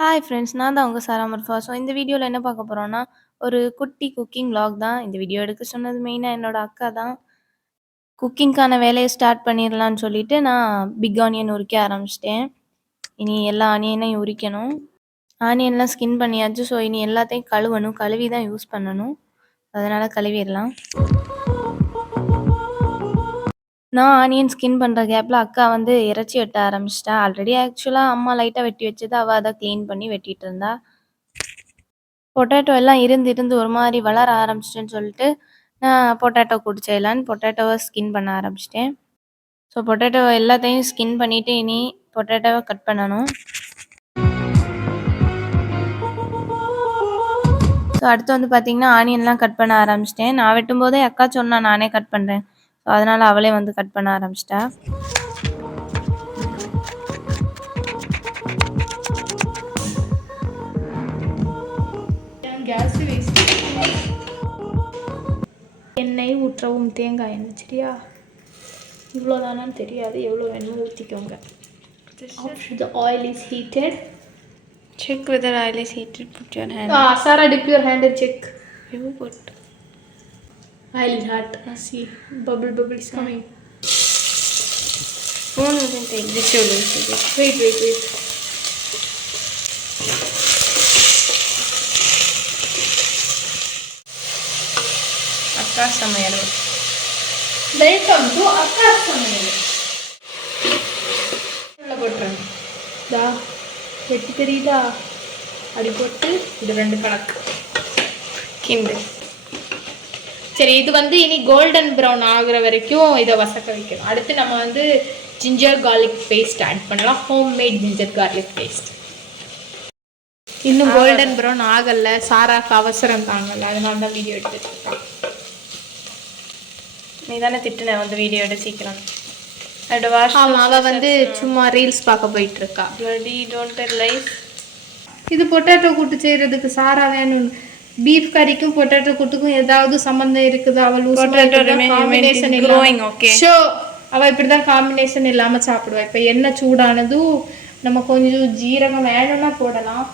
Hi friends, நான் தான் உங்க சாரா மர்ஃபா. ஸோ இந்த வீடியோவில் என்ன பார்க்க போகிறோன்னா, ஒரு குட்டி குக்கிங் vlog தான். இந்த வீடியோ எடுக்க சொன்னது மெயினாக என்னோட அக்கா தான். குக்கிங்க்கான வேலையை ஸ்டார்ட் பண்ணிடலான்னு சொல்லிட்டு நான் பிக் ஆனியன் உரிக்க ஆரம்பிச்சிட்டேன். இனி எல்லா ஆனியனையும் உரிக்கணும். ஆனியன்லாம் ஸ்கின் பண்ணியாச்சு. ஸோ இனி எல்லாத்தையும் கழுவணும். கழுவி தான் யூஸ் பண்ணணும். அதனால் கழுவிடலாம். நான் ஆனியன் ஸ்கின் பண்ணுற கேப்பில் அக்கா வந்து இறைச்சி வெட்ட ஆரம்பிச்சிட்டா. ஆல்ரெடி ஆக்சுவலாக அம்மா லைட்டாக வெட்டி வச்சது, அவள் அதை க்ளீன் பண்ணி வெட்டிகிட்டு இருந்தா. பொட்டேட்டோ எல்லாம் இருந்து ஒரு மாதிரி வளர ஆரம்பிச்சிட்டுன்னு சொல்லிட்டு நான் பொட்டேட்டோ கூட்டு செய்யலான்னு பொட்டேட்டோவை ஸ்கின் பண்ண ஆரம்பிச்சிட்டேன். ஸோ பொட்டேட்டோ எல்லாத்தையும் ஸ்கின் பண்ணிவிட்டு இனி பொட்டேட்டோவை கட் பண்ணணும். ஸோ அடுத்து வந்து பார்த்திங்கன்னா ஆனியன்லாம் கட் பண்ண ஆரம்பிச்சிட்டேன். நான் வெட்டும்போதே அக்கா சொன்னா நானே கட் பண்ணுறேன். ஸோ அதனால் அவளே வந்து கட் பண்ண ஆரம்பிச்சிட்டா. எண்ணெய் ஊற்றவும் தேங்காய் எண்ணெய். சரியா, இவ்வளோதானான்னு தெரியாது, எவ்வளோ வேணுமோ ஊற்றிக்கோங்க. The oil is heated. Check whether oil is heated. Put your hand. Sarah, dip your hand and check. You put. Oil is hot. See, bubble is coming. Spoon wouldn't take this. Wait. Akka samayal. Welcome to Akka samayal. போட்டுறேன். தா வெட்டி தெரியுதா? அப்படி போட்டு இது 2 கலக்கு கிண்டு. சரி, இது வந்து இனி கோல்டன் ப்ரௌன் ஆகுற வரைக்கும் இதை வசக்க வைக்கணும். அடுத்து நம்ம வந்து ஜிஞ்சர் கார்லிக் பேஸ்ட் ஆட் பண்ணலாம். Homemade ginger garlic paste. இன்னும் கோல்டன் ப்ரௌன் ஆகலை. சாராக்கு அவசரம் தாங்கல, அதனால தான் வீடியோ எடுத்துருக்கேன். நீ தானே திட்டுன வந்து வீடியோ எடுத்து சீக்கிரம். அவள் வந்து சும்மா ரீல்ஸ் பார்க்க போயிட்டு இருக்கா. Bloody don't tell lies. இது பொட்டேட்டோ கூட்டு செய்யறதுக்கு சாரா வேணும். பீஃப் கறிக்கும் பொட்டேட்டோ கூட்டுக்கும் ஏதாவது சம்பந்தம் இருக்குதா? அவள் காம்பினேஷன் அவள் இப்படிதான் காம்பினேஷன் இல்லாம சாப்பிடுவா. இப்ப எண்ணெய் சூடானதும் நம்ம கொஞ்சம் ஜீரகம் வேணும்னா போடலாம்,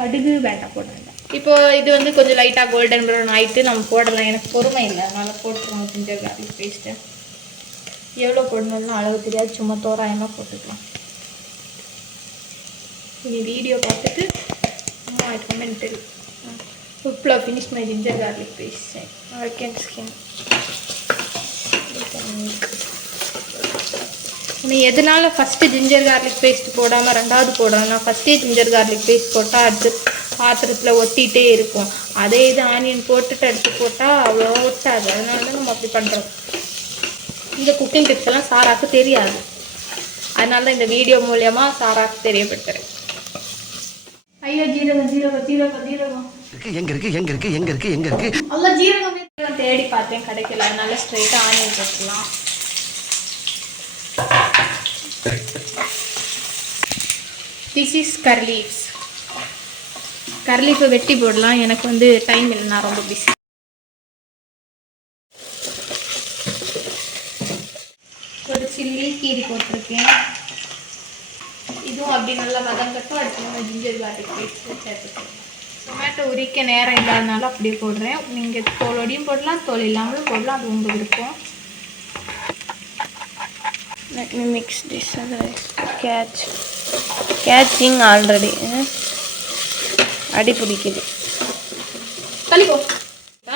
கடுகு வேண்டாம் போட வேண்டாம். இப்போ இது வந்து கொஞ்சம் லைட்டா கோல்டன் ப்ரௌன் ஆயிட்டு நம்ம போடலாம். எனக்கு பொறுமை இல்லை, அதனால போட்டுருவோம் ஜிஞ்சர் கார்லிக் பேஸ்ட்டு. எவ்வளோ போடணும்னா அளவு தெரியாது, சும்மா தோராயமாக போட்டுக்கலாம். இனி வீடியோ பார்த்துட்டு ஐ கமெண்ட் உப்பில் finish my ginger garlic paste. Again skin. நீ எதனால ஃபஸ்ட்டு ஜிஞ்சர் கார்லிக் பேஸ்ட் போடாமல் 2வது போடுறேன்னா, ஃபஸ்ட்டே ஜிஞ்சர் கார்லிக் பேஸ்ட் போட்டால் அடுத்து பாத்திரத்தில் ஒட்டிகிட்டே இருக்கும். அதே இது ஆனியன் போட்டுட்டு எடுத்து போட்டால் அவ்வளோ ஒட்டாது. அதனால தான் நம்ம அப்படி பண்ணுறோம். இந்த குக்கிங் டிப்ஸ் எல்லாம் சாராக்கு தெரியாது, அதனால தான் இந்த வீடியோ மூலமா சாராக்கு தெரியப்படுத்துறேன். ஐயா, ஜீரகம் எங்க இருக்கு அல்ல, ஜீரகம் தேடி பார்த்தேன் கிடைக்கல, அதனால ஸ்ட்ரைட்டா ஆனியன் போட்டுக்கலாம். This is கர்லீவ்ஸ். கர்லீஃபை வெட்டி போடலாம். எனக்கு வந்து டைம் இல்லை, நான் ரொம்ப பிஸி. ஒரு சில்லி கீரி போட்டிருக்கேன். இதுவும் அப்படி நல்லா வதங்கட்டும். அடுத்து நம்ம ஜிஞ்சர் கார்லிக் பேஸ்ட் சேர்த்துக்கலாம். டொமேட்டோ உரிக்க நேரம் இல்லாதனால அப்படியே போடுறேன். நீங்கள் தோலோடையும் போடலாம், தோல் இல்லாமலும் போடலாம், அது உங்களுக்கு இருக்கும். Let me mix this otherwise catching already. அடி பிடிக்குது. தக்காளி போ.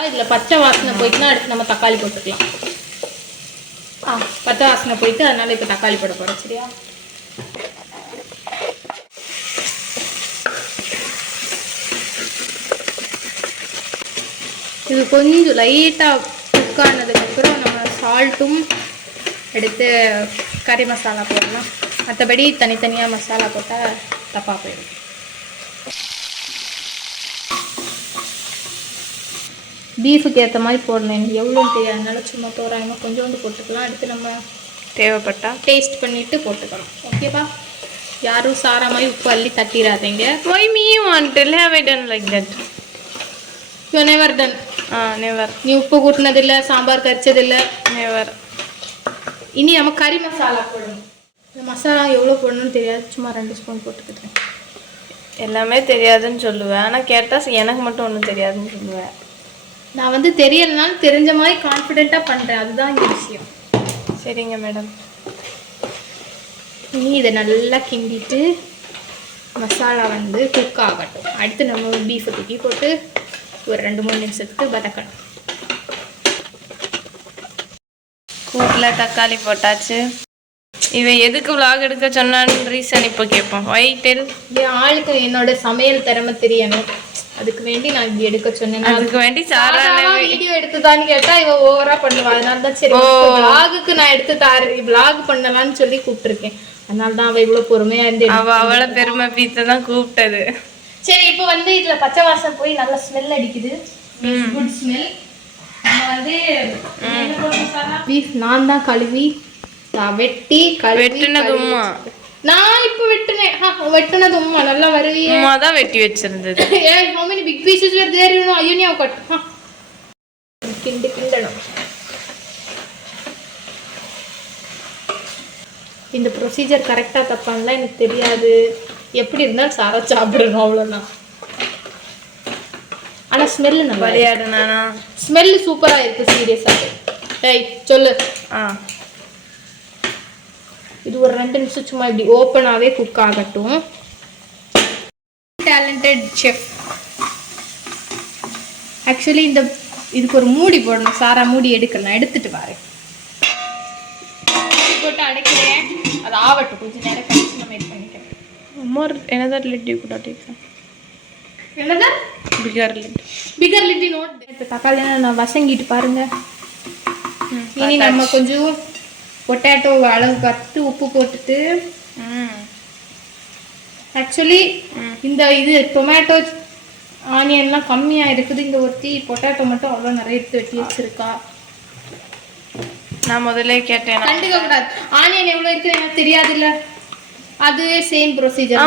இதில் பச்சை வாசனை போயிட்டுனா அடுத்து நம்ம தக்காளி போட்டுக்கலாம். பச்சை வாசனை போயிட்டு அதனால இப்போ தக்காளி போட போகிறோம். சரியா, இது கொஞ்சம் லைட்டாக குக் ஆனதுக்கப்புறம் நம்ம சால்ட்டும் எடுத்து கறி மசாலா போடலாம். மற்றபடி தனித்தனியாக மசாலா போட்டால் தப்பாக போயிடும். பீஃபுக்கு ஏற்ற மாதிரி போடணும். எனக்கு எவ்வளோன்னு தெரியாதனால சும்மா தோராயமாக கொஞ்சோண்டு போட்டுக்கலாம். அடுத்து நம்ம தேவைப்பட்டா டேஸ்ட் பண்ணிவிட்டு போட்டுக்கலாம். ஓகேவா? யாரும் சாரா மாதிரி உப்பு அள்ளி தட்டிடாதீங்க. Why me you want to have it done like that? You never done. Never. நீ உப்பு கூட்டினதில்லை, சாம்பார் கரிச்சதில்லை. Never. இனி நம்ம கறி மசாலா போடணும். இந்த மசாலா எவ்வளோ போடணும்னு தெரியாது, சும்மா 2 ஸ்பூன் போட்டுக்கிட்டேன். எல்லாமே தெரியாதுன்னு சொல்லுவேன். ஆனால் கேட்டால் எனக்கு மட்டும் ஒன்றும் தெரியாதுன்னு சொல்லுவேன். நான் வந்து தெரியலனாலும் தெரிஞ்ச மாதிரி கான்ஃபிடென்ட்டாக பண்ணுறேன். அதுதான் இந்த விஷயம். சரிங்க மேடம். இனி இதை நல்லா கிண்டிட்டு மசாலா வந்து குக் ஆகட்டும். அடுத்து நம்ம பீஃபை தூக்கி போட்டு ஒரு 2-3 நிமிஷத்துக்கு வதக்கணும். கூட்டில் தக்காளி போட்டாச்சு. இவன் எதுக்கு vlog எடுக்க சொன்னான்னு ரீசன் இப்போ கேட்போம். ஒயிட்டல் என் ஆளுக்கு என்னோட சமையல் திறமை தெரியணும், அதுக்கு வேண்டி நான் இப்படி எடுக்க சொன்னேன். அதுக்கு வேண்டி சாரான வீடியோ எடுத்துதான்னு கேட்டா இவ ஓவரா பண்ணுவா. அதனால தான் சரி vlogக்கு நான் எடுத்து தாரேன், vlog பண்ணலாம்னு சொல்லி கூப்பிட்டுருக்கேன். அதனால தான் அவ இவ்வளவு பொறுமையா இருந்து அவளை பெருமை பீத்த தான் கூப்பிட்டது. சரி, இப்போ வந்து இதுல பச்சை வாசம் போய் நல்ல ஸ்மெல் அடிக்குது. Good smell. நம்ம வந்து பீஃப் நான் தான் கழுவி வெட்டி வெட்டினதும்மா நான் இப்போ வெட்டினது உம்மா நல்லா வருவியே. உம்மா தான் வெட்டி வச்சிருந்தது. ஏய், how many big pieces were there? You know, you have cut. கிண்டணும். இந்த ப்ரொசீஜர் கரெக்டாக தப்பான்லாம் எனக்கு தெரியாது. எப்படி இருந்தாலும் சாரா சாப்பிடணும், அவ்வளோதான். ஆனால் ஸ்மெல்லு நல்லா விளையாடுனானா? ஸ்மெல்லு சூப்பராக இருக்குது சீரியஸாக. ஏய் சொல்லு. இது ஒரு 2 நிமிஷம் சும்மா இப்படி ஓப்பனாகவே குக் ஆகட்டும். Talented chef. ஆக்சுவலி இதுக்கு ஒரு மூடி போடணும். சாரா மூடி எடுக்கணும், நான் எடுத்துட்டு வரேன். போட்டு அடைக்கிறேன், அது ஆகட்டும். கொஞ்சம் நேரம் கழிச்சு நம்ம இது பண்ணிக்கிறேன். என்னதான் லிட் யூ குட் டேக் என்னதான் பிகர் லிட் நோட். இப்போ தக்காளி நான் வசங்கிட்டு பாருங்க. இனி நம்ம கொஞ்சம் பொட்டேட்டோ அளவு கட்டு உப்பு போட்டுட்டு, ஆக்சுவலி இந்த இது டொமேட்டோ ஆனியன்லாம் கம்மியாக இருக்குது. இந்த ஒருத்தி பொட்டேட்டோ மட்டும் அவ்வளோ நிறைய எடுத்து வெட்டி வச்சிருக்கா. நான் முதல்ல கேட்டேன். கண்டுக்க கூடாது. ஆனியன் எவ்வளோ இருக்குது எனக்கு தெரியாதுல்ல. அதுவே சேம் ப்ரொசீஜர்.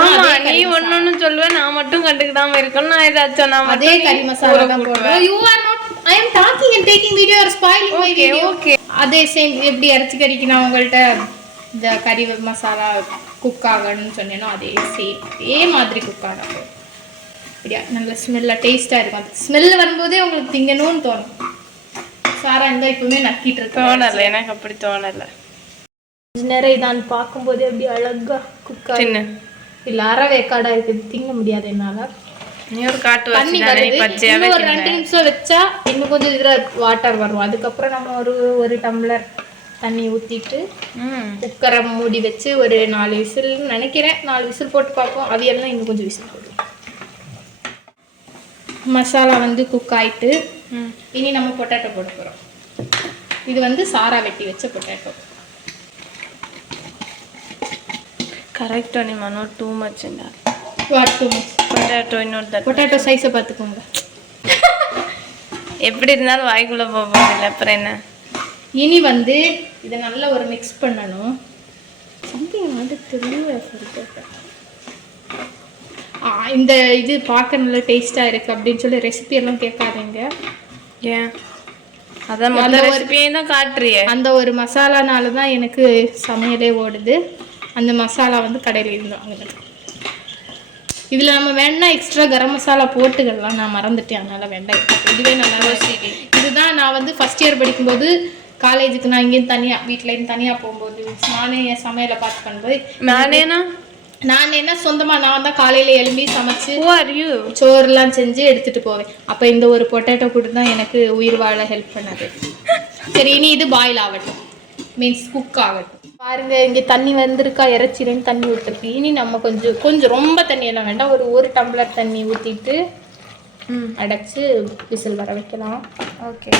நீ ஒன்னொன்னு சொல்லுவேன், நான் மட்டும் கண்டுக்கிடாம இருக்கணும். நான் ஏதாச்சும் நான் அதே கறி மசாலா தான் போடுறேன். You are not. I am talking and taking video. You are spoiling my video. Okay. அதே சேம் எப்படி இறைச்சி கறிக்கு நான் உங்கள்கிட்ட இந்த கறி மசாலா குக் ஆகணும்னு சொன்னேனோ அதே மாதிரி குக் ஆகணும். அப்படியா நல்ல ஸ்மெல்லாக டேஸ்ட்டாக இருக்கும். அது ஸ்மெல் வரும்போதே உங்களுக்கு திங்கணும்னு தோணும். சாரா இருந்தால் இப்பவுமே நக்கிட்டு இருக்கு. தோணலை, எனக்கு அப்படி தோணலை. நேரம் இதான் பார்க்கும்போதே அப்படி அழகா குக் ஆகுது. இல்லை அறவேக்காடாக இருக்குது, திங்க முடியாது என்னால். தண்ணி வருது. இன்னும் ஒரு 2 நிமிஷம் வச்சா இன்னும் கொஞ்சம் இதில் வாட்டர் வரும். அதுக்கப்புறம் நம்ம ஒரு டம்ளர் தண்ணி ஊற்றிட்டு குக்கரை மூடி வச்சு ஒரு 4 விசில் நினைக்கிறேன். 4 விசில் போட்டு பார்ப்போம். அவியெல்லாம் இன்னும் கொஞ்சம் விசில் போடுவோம். மசாலா வந்து குக் ஆயிட்டு இனி நம்ம பொட்டேட்டோ போட போகிறோம். இது வந்து சாரா வெட்டி வச்ச பொட்டேட்டோ. கரெக்ட் நீ மனோ டூ மச் என்ன வாட் டூ மச் பொட்டேட்டோ இன்னொரு பொட்டேட்டோ சைஸை பார்த்துக்கோங்க. எப்படி இருந்தாலும் வாய்க்குள்ளே போகல. அப்புறம் என்ன, இனி வந்து இதை நல்லா ஒரு மிக்ஸ் பண்ணணும். சம்திங் வந்து தெளிவாக இந்த இது பார்க்க நல்ல டேஸ்ட்டாக இருக்குது அப்படின்னு சொல்லி ரெசிபியெல்லாம் கேட்காதீங்க. ஏன் அதான் அந்த ரெசிபியை தான் காட்டுறியே. அந்த ஒரு மசாலானால தான் எனக்கு சமையலே ஓடுது. அந்த மசாலா வந்து கடையில் இருந்து வாங்குது. இதில் நம்ம வேணா எக்ஸ்ட்ரா கரம் மசாலா போட்டுக்கலாம், நான் மறந்துட்டேன். அதனால் வேண்டாம். இதுவே நல்லா சரி. இதுதான் நான் வந்து ஃபஸ்ட் இயர் படிக்கும்போது காலேஜுக்கு நான் இங்கேருந்து தனியாக வீட்டிலேருந்து தனியாக போகும்போது நானே என் சமையலை பார்த்து பண்ணும்போது நான் என்ன சொந்தமாக நான் தான் காலையில் எழும்பி சமைச்சு சோறுலாம் செஞ்சு எடுத்துகிட்டு போவேன். அப்போ இந்த ஒரு பொட்டேட்டோ கூட தான் எனக்கு உயிர் வாழ ஹெல்ப் பண்ணது. சரி, இனி இது பாயில் ஆகட்டும், மீன்ஸ் குக் ஆகட்டும். பாருங்க, இங்கே தண்ணி வந்திருக்கா, இறைச்சிலேன்னு தண்ணி ஊற்றிருக்கு. இனி நம்ம கொஞ்சம் ரொம்ப தண்ணியெல்லாம் வேண்டாம், ஒரு டம்ளர் தண்ணி ஊற்றிட்டு அடைச்சி விசில் வர வைக்கலாம். ஓகே,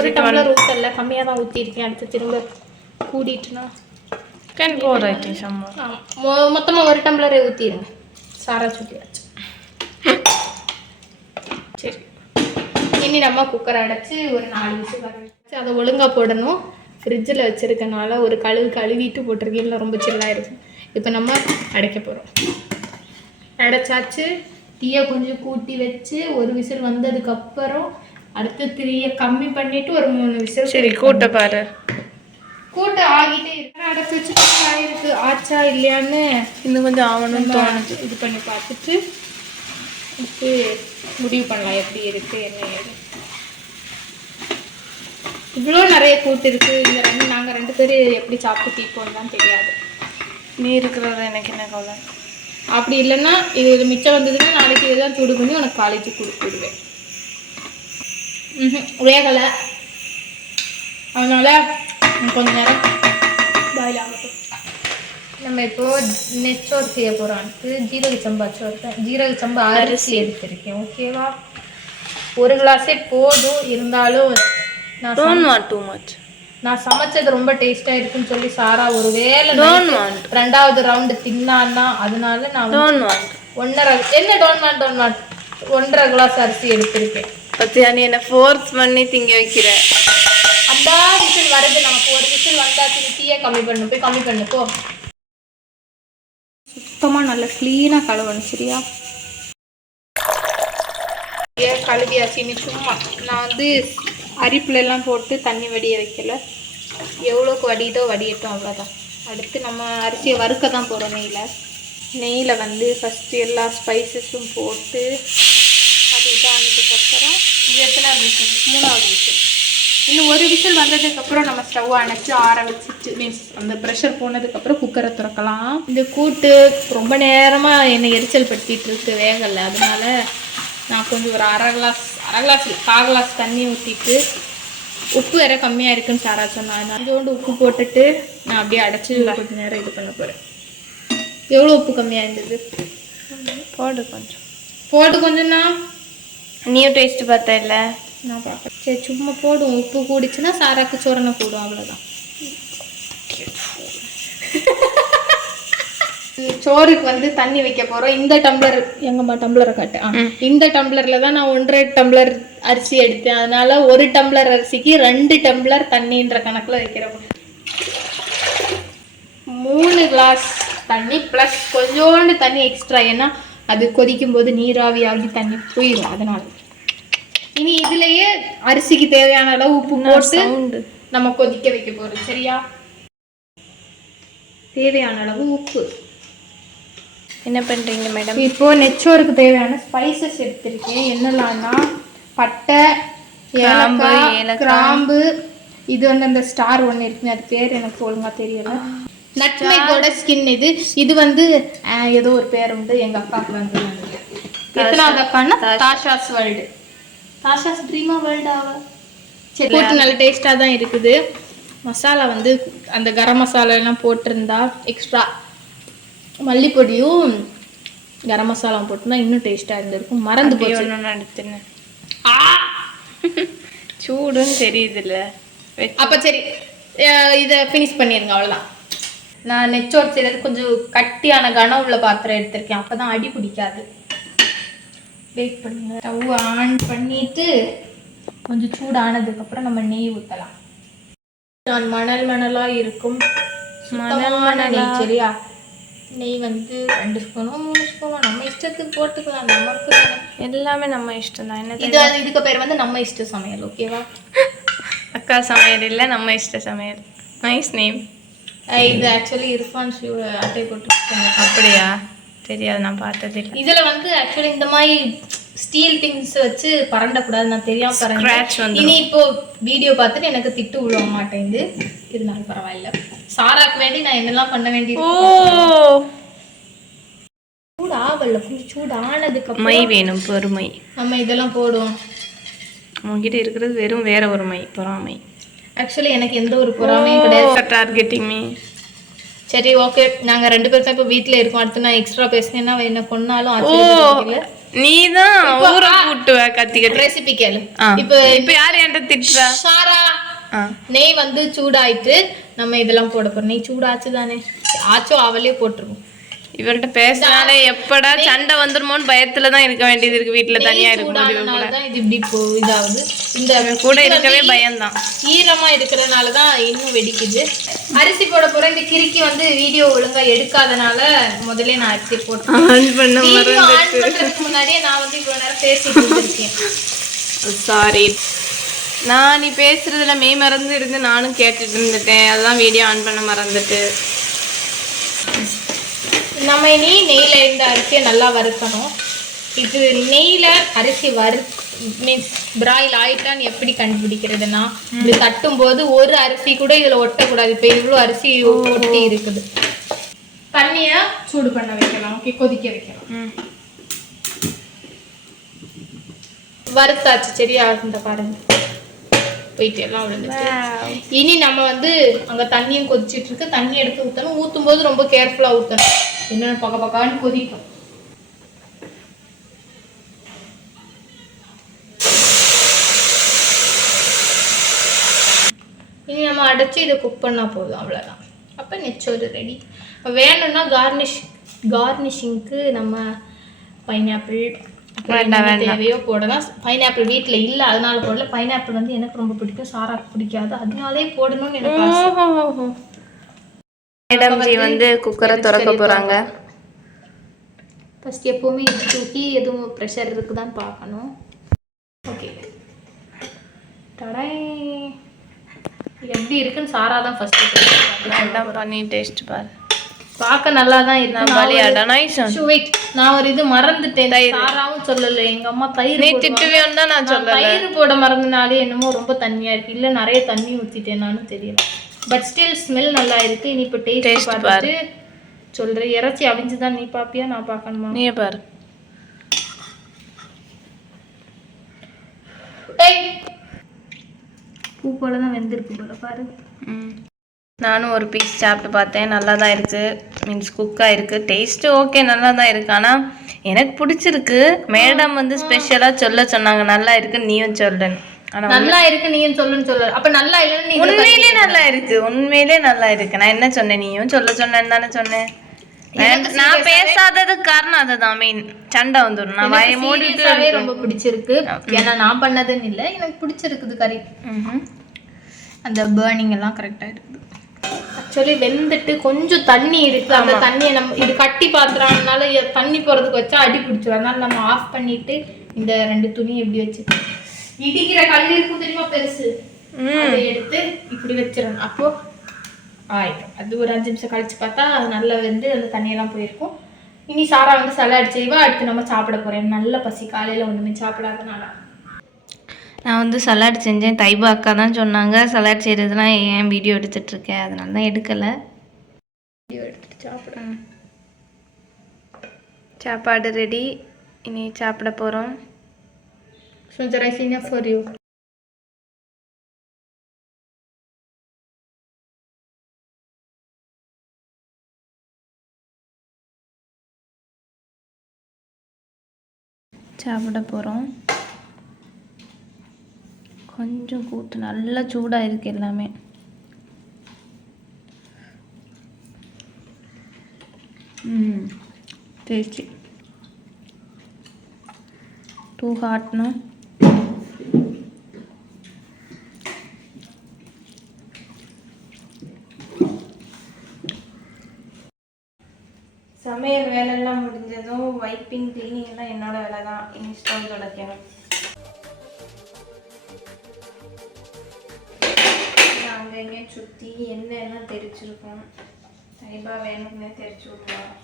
ஒரு டம்ளர் ஊற்றல, கம்மியாக தான் ஊற்றிருக்கேன். அடுத்து திரும்ப கூடிட்டுனா மொத்தமாக ஒரு டம்ளரே ஊற்றிடுங்க. சாரா சுட்டியாச்சு. சரி, இனி நம்ம குக்கரை அடைச்சி ஒரு 4 விசில் வர வச்சு அதை ஒழுங்காக போடணும். ஃப்ரிட்ஜில் வச்சுருக்கனால ஒரு கழுவிட்டு போட்டிருக்கேன், இல்லை ரொம்ப சில்லாக இருக்கும். இப்போ நம்ம அடைக்க போகிறோம். அடைச்சாச்சு. டீயை கொஞ்சம் கூட்டி வச்சு ஒரு விசில் வந்ததுக்கப்புறம் அடுத்து 3 கம்மி பண்ணிவிட்டு ஒரு 3 விசில். சரி, கூட்ட பாரு. கூட்ட ஆகிட்டே இருக்கு. அடைச்சி வச்சு ஆகிருக்கு. ஆச்சா இல்லையான்னு இன்னும் கொஞ்சம் ஆகணும்னு தோணுது. இது பண்ணி பார்த்துட்டு முடிவு பண்ணலாம் எப்படி இருக்கு என்ன ஏது. இவ்வளோ நிறைய கூட்டு இருக்கு. இந்த நாங்கள் 2 பேரும் எப்படி சாப்பிட்டு தீப்போம் தான் தெரியாது. நீ இருக்கிறத எனக்கு என்ன கவலை. அப்படி இல்லைன்னா இது மிச்சம் வந்ததுன்னா நாளைக்கு இதுதான் சூடு பண்ணி உனக்கு காலேஜுக்கு கொடுத்துடுவேன். வேகலை, அதனால கொஞ்ச நேரம் பாயில் ஆகட்டும். நம்ம இப்போ நெச்சோறு செய்ய போகிறோம். அதுக்கு ஜீரக சம்பா சோறு, ஜீரக சம்பா அரிசி எடுத்திருக்கேன். ஓகேவா, 1 கிளாஸே போதும். இருந்தாலும் நான் சமைச்சது ரொம்ப டேஸ்டாக இருக்குன்னு சொல்லி சாரா ஒரு வேளை 2வது ரவுண்டு தின்னான்னா, அதனால நான் 1.5 கிளாஸ் அரிசி எடுத்திருக்கேன். பத்தியா நீ என்ன ஃபோர்ஸ் பண்ணி திங்க வைக்கிற. அந்த விசில் வருது, நமக்கு ஒரு விசில் வந்தாச்சு. நீ தீயை கம்மி பண்ணு, போய் கம்மி பண்ணு போ. சுத்தமாக நல்லா க்ளீனாக கழுவணும் சரியா. கழுவியாச்சு. நீ சும்மா நான் வந்து அரிப்புலெல்லாம் போட்டு தண்ணி வடிய வைக்கல. எவ்வளோக்கு வடியதோ வடியட்டும், அவ்வளோதான். அடுத்து நம்ம அரிசியை வறுக்க தான் போகிறோம் நெய்யில் வந்து ஃபஸ்ட்டு எல்லா ஸ்பைசஸும் போட்டு அது இதானதுக்கப்புறம் இது எத்தனாவது விசில்? 3வது விசில். இன்னும் 1 விசில் வந்ததுக்கப்புறம் நம்ம ஸ்டவ் அணைச்சி ஆற வச்சுட்டு மீன்ஸ் அந்த ப்ரெஷர் போனதுக்கப்புறம் குக்கரை திறக்கலாம். இந்த கூட்டு ரொம்ப நேரமாக என்னை எரிச்சல் படுத்திட்டு இருக்கு, வேகலை. அதனால நான் கொஞ்சம் ஒரு அரை கிளாஸ் 1/4 கிளாஸ் தண்ணி ஊற்றிட்டு, உப்பு வேற கம்மியாக இருக்குன்னு சாரா சொன்னா, கொஞ்சோண்டு உப்பு போட்டுட்டு நான் அப்படியே அடைச்சி கொஞ்சம் நேரம் இது பண்ண போகிறேன். எவ்வளோ உப்பு கம்மியாக இருந்தது? போடு கொஞ்சம்னா. நீயும் டேஸ்ட்டு பார்த்தா இல்லை? நான் பார்க்குறேன். சரி சும்மா போடும். உப்பு கூடிச்சுன்னா சாராக்கு சோறனை போடும், அவ்வளோதான். சோறுக்கு வந்து தண்ணி வைக்க போகிறோம். இந்த டம்ளர் எங்கம்மா டம்ளரை காட்டு. இந்த டம்ளரில் தான் நான் 1.5 டம்ளர் அரிசி எடுத்தேன். அதனால 1 டம்ளர் அரிசிக்கு 2 டம்ளர் தண்ணின்ற கணக்கில் வைக்கிறேன். 3 கிளாஸ் தண்ணி ப்ளஸ் கொஞ்சோண்டு தண்ணி எக்ஸ்ட்ரா. ஏன்னா அது கொதிக்கும் போது நீராவியாகி தண்ணி போயிடும். அதனால இனி இதுலயே அரிசிக்கு தேவையான அளவு உப்பு போட்டு நம்ம கொதிக்க வைக்க போகிறோம் சரியா. தேவையான அளவு உப்பு. என்ன பண்ணுறீங்க மேடம்? இப்போ நெச்சோருக்கு தேவையான ஸ்பைசஸ் எடுத்திருக்கேன். என்னெல்லாம்னா பட்டை, ஏலக்காய், கிராம்பு, இது வந்து அந்த ஸ்டார் ஒன்று இருக்குங்க, அது பேர் எனக்கு ஒழுங்காக தெரியல. நட்மேக்கோட ஸ்கின் இது வந்து ஏதோ ஒரு பேர் உண்டு. எங்கள் அக்காவுக்கு வந்து எத்தனாவது அக்கான்னா தாஷாஸ் வேர்ல்டு, தாஷாஸ் ட்ரீமா வேர்ல்டு ஆவ. சரி போட்டு நல்ல டேஸ்ட்டாக தான் இருக்குது. மசாலா வந்து அந்த கரம் மசாலாலாம் போட்டிருந்தா எக்ஸ்ட்ரா மல்லிப்பொடியும் கரம் மசாலாவும் போட்டுனா இன்னும் டேஸ்ட்டாக இருந்திருக்கும். மறந்து போய் ஒன்று எடுத்துன்னு சூடுன்னு தெரியுதுல்ல. அப்போ சரி இதை ஃபினிஷ் பண்ணிடுங்க, அவ்வளோதான். நான் நெச்சோறு செய்கிறது கொஞ்சம் கட்டியான கனம் உள்ள பாத்திரம் எடுத்திருக்கேன், அப்போ தான் அடி பிடிக்காது. வெயிட் பண்ணுங்க. ஸ்டவ் ஆன் பண்ணிட்டு கொஞ்சம் சூடானதுக்கப்புறம் நம்ம நெய் ஊற்றலாம். நான் மணலாக இருக்கும் நெய் சரியா. நெய் வந்து 2 ஸ்பூனோ 3 ஸ்பூனோ நம்ம இஷ்டத்துக்கு போட்டுக்கலாம். நமக்கு எல்லாமே நம்ம இஷ்டம் தான். என்ன இதுக்கு பேர் வந்து நம்ம இஷ்ட சமையல். ஓகேவா, அக்கா சமையல் இல்லை, நம்ம இஷ்ட சமையல். Nice name. இது ஆக்சுவலி இர்ஃபான் ஷூ அட்டை போட்டுருக்காங்க. அப்படியா? தெரியாது, நான் பார்த்தது இல்லை. இதில் வந்து ஆக்சுவலி இந்த மாதிரி ஸ்டீல் திங்ஸ் வச்சு பரண்டக்கூடாது, நான் தெரியாமல் பரண்டேன். இனி இப்போ வீடியோ பார்த்துட்டு எனக்கு திட்டு விழுவ மாட்டேங்குது, இருந்தாலும் பரவாயில்ல. சாராக்கு வேண்டி நான் என்னெல்லாம் பண்ண வேண்டியது. சூடு ஆவல்ல, கொஞ்சம் சூடு ஆனதுக்கு மை வேணும், பொறுமை. நம்ம இதெல்லாம் போடுவோம். உங்ககிட்ட இருக்கிறது வெறும் வேற ஒரு மை, பொறாமை. ஆக்சுவலி எனக்கு எந்த ஒரு பொறாமையும் கிடையாது. Targeting me. சரி ஓகே, நாங்கள் 2 பேரும் தான் இப்போ வீட்டில் இருக்கோம். அடுத்து நான் எக்ஸ்ட்ரா பேசினேன்னா என்ன கொன்னாலும் ஆச்சரியப்படுறீங்க. நீதான் ஊரை கூட்டுவ கத்திக்கிட்டு. ரெசிபி கேளு. இப்போ யார் என்கிட்ட திட்டுறா? சாரா, நெய் வந்து சூடாயிட்டு நம்ம இதெல்லாம் போட போறோம். நெய் சூடாச்சு தானே, ஆச்சோ அவளே போட்டுருவோம். இவர்கிட்ட பேசினாலே எப்படா சண்டை வந்துருமோன்னு பயத்துல தான் இருக்க வேண்டியது இருக்கு. வீட்டுல தனியா இருக்கும்போது இது இப்படி இதாகுது. இந்த கூட இருக்கவே பயம்தான். ஈரமா இருக்கிறதுனாலதான் இன்னும் வெடிக்குது. அரிசி போட போற இந்த கிறுக்கி வந்து வீடியோ ஒழுங்கா எடுக்காதனால முதல்ல நான் அரிசி போட்டு பண்றதுக்கு முன்னாடியே நான் வந்து இவ்வளவு நேரம் பேசிட்டு இருக்கேன். சாரி, நான் நீ பேசுறதுல மெய் மறந்து இருந்து நானும் கேட்டுட்டு இருந்துட்டேன். அதான் வீடியோ ஆன் பண்ண மறந்துட்டு. நம்ம இனி நெய்யில் இந்த அரிசியை நல்லா வறுக்கணும். இது நெய்யில் அரிசி மீன்ஸ் பிராயில் ஆயிட்டான்னு எப்படி கண்டுபிடிக்கிறதுனா, இது தட்டும் போது ஒரு அரிசி கூட இதில் ஒட்டக்கூடாது. இப்போ இவ்வளோ அரிசி ஒட்டி இருக்குது. தண்ணியை சூடு பண்ண வைக்கலாம். ஓகே, கொதிக்க வைக்கலாம். வறுத்தாச்சு, சரியா? இந்த பாருங்க போயிட்டு எல்லாம் விழுந்துச்சு. இனி நம்ம வந்து அங்கே தண்ணியும் கொதிச்சிட்டு இருக்கு. தண்ணி எடுத்து ஊற்றணும். ஊற்றும் போது ரொம்ப கேர்ஃபுல்லாக ஊற்றணும். என்னென்ன பக்கான்னு கொதிக்கும். இனி நம்ம அடைச்சி இதை குக் பண்ணால் போதும், அவ்வளோதான். அப்போ நெச்சோறு ரெடி. வேணும்னா கார்னிஷிங்க்கு நம்ம பைனாப்பிள் தேவையோ போடலாம். பைனாப்பிள் வீட்டில் இல்லை, அதனால போடல. பைனாப்பிள் வந்து எனக்கு ரொம்ப பிடிக்கும், சாராக்கு பிடிக்காது, அதனாலே போடணும்னு எனக்கு. மேடம் ஜி வந்து குக்கரை திறக்க போகிறாங்க. ஃபஸ்ட் எப்போவுமே இது தூக்கி எதுவும் ப்ரெஷர் இருக்குதான்னு பார்க்கணும். ஓகே, டடாய். எப்படி இருக்குன்னு சாரா தான் ஃபர்ஸ்ட் பண்ணி டேஸ்ட் பாரு. பார்க்க நல்லா தான் இருக்கு. நான் ஒரு இது மறந்துட்டேன். சாராவும் சொல்லல, எங்க அம்மா தயிர் திட்டுவேன்னு தான் நான் சொல்ல. தயிர் போட மறந்தனாலே என்னமோ ரொம்ப தண்ணியா இருக்கு. இல்ல நிறைய தண்ணி ஊத்திட்டேனான்னு தெரியல. பட் ஸ்டில் ஸ்மெல் நல்லா இருக்கு. இனி இப்போ டேஸ்ட் பார்த்துட்டு சொல்றேன். இறைச்சி அவிஞ்சுதான். நீ பாப்பியா நான் பார்க்கணுமா? நீயே பாரு. பூ போல தான் வெந்திருக்கு போல பாரு. நானும் ஒரு பீஸ் சாப்பிட்டு பார்த்தேன். நல்லா தான் இருக்குது. மீன்ஸ் குக்காக இருக்குது. டேஸ்ட்டு ஓகே, நல்லா தான் இருக்குது. ஆனால் எனக்கு பிடிச்சிருக்கு. மேடம் வந்து ஸ்பெஷலாக சொன்னாங்க நல்லா இருக்குன்னு. நீயும் சொல்றேன். ஆனால் நல்லா இருக்கு நீயும் சொல்ல. அப்போ நல்லா இல்லைன்னு உண்மையிலே நல்லா இருக்குது. உண்மையிலே நல்லா இருக்குது. நான் என்ன சொன்னேன்? நீயும் சொன்னேன்னு தானே சொன்னேன். நான் பேசாததுக்கு காரணம் அதுதான். மீன் சண்டை வந்துடும். நான் வாயை மூடிட்டு ரொம்ப பிடிச்சிருக்கு. ஏன்னா நான் பண்ணதுன்னு இல்லை, எனக்கு பிடிச்சிருக்குது கறி. அந்த பேர்னிங் எல்லாம் கரெக்டாக இருக்குது. ஆக்சுவலி வெந்துட்டு கொஞ்சம் தண்ணி இருக்கு. அந்த தண்ணியை நம்ம இது கட்டி பாத்திரம்னால தண்ணி போறதுக்கு வச்சா அடி பிடிச்சிடும். அதனால நம்ம ஆஃப் பண்ணிட்டு இந்த 2 துணி எப்படி வச்சு இடிக்கிற கல் இருக்கும் தெரியுமா, பெருசு, அதை எடுத்து இப்படி வச்சிடணும். அப்போ ஆயிடும். அது ஒரு 5 நிமிஷம் கழிச்சு பார்த்தா அது நல்லா வெந்து அந்த தண்ணியெல்லாம் போயிருக்கும். இனி சாரா வந்து சலாட் செய்வா. அடுத்து நம்ம சாப்பிட போறேன். நல்ல பசி, காலையில ஒண்ணுமே சாப்பிடாதனால. நான் வந்து சலாட் செஞ்சேன். தைபா அக்கா தான் சொன்னாங்க சலாட் செய்கிறதுலாம் ஏன் வீடியோ எடுத்துட்ருக்கேன், அதனால தான் எடுக்கலை. வீடியோ எடுத்துட்டு சாப்பிட்றேன். சாப்பாடு ரெடி. இனி சாப்பிட போகிறோம். So rice enough for you. சாப்பிட போகிறோம். கொஞ்சம் கூட்டு நல்லா சூடாக இருக்குது எல்லாமே. டேஸ்டி. டூ ஹாட்னா சமையல் வேலையெல்லாம் முடிஞ்சதும் வைப்பிங் க்ளீனிங் எல்லாம் என்னோட வேலை தான். இனி ஸ்டவ் துடைக்கணும். அங்கே இங்கே சுற்றி எண்ணெய் எல்லாம் தெரிச்சிருக்கோம். தைபா வேணும்னே தெரிச்சு விட்டுருவோம்.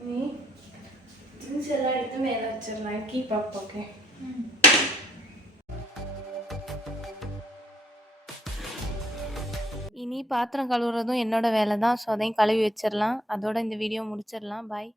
இனி திங்ஸ் எல்லாம் எடுத்து மேலே வச்சிடலாம். Keep up. ஓகே. இனி பாத்திரம் கழுவுறதும் என்னோட வேலை தான். ஸோ அதையும் கழுவி வச்சிடலாம். அதோட இந்த வீடியோ முடிச்சிடலாம். பாய்.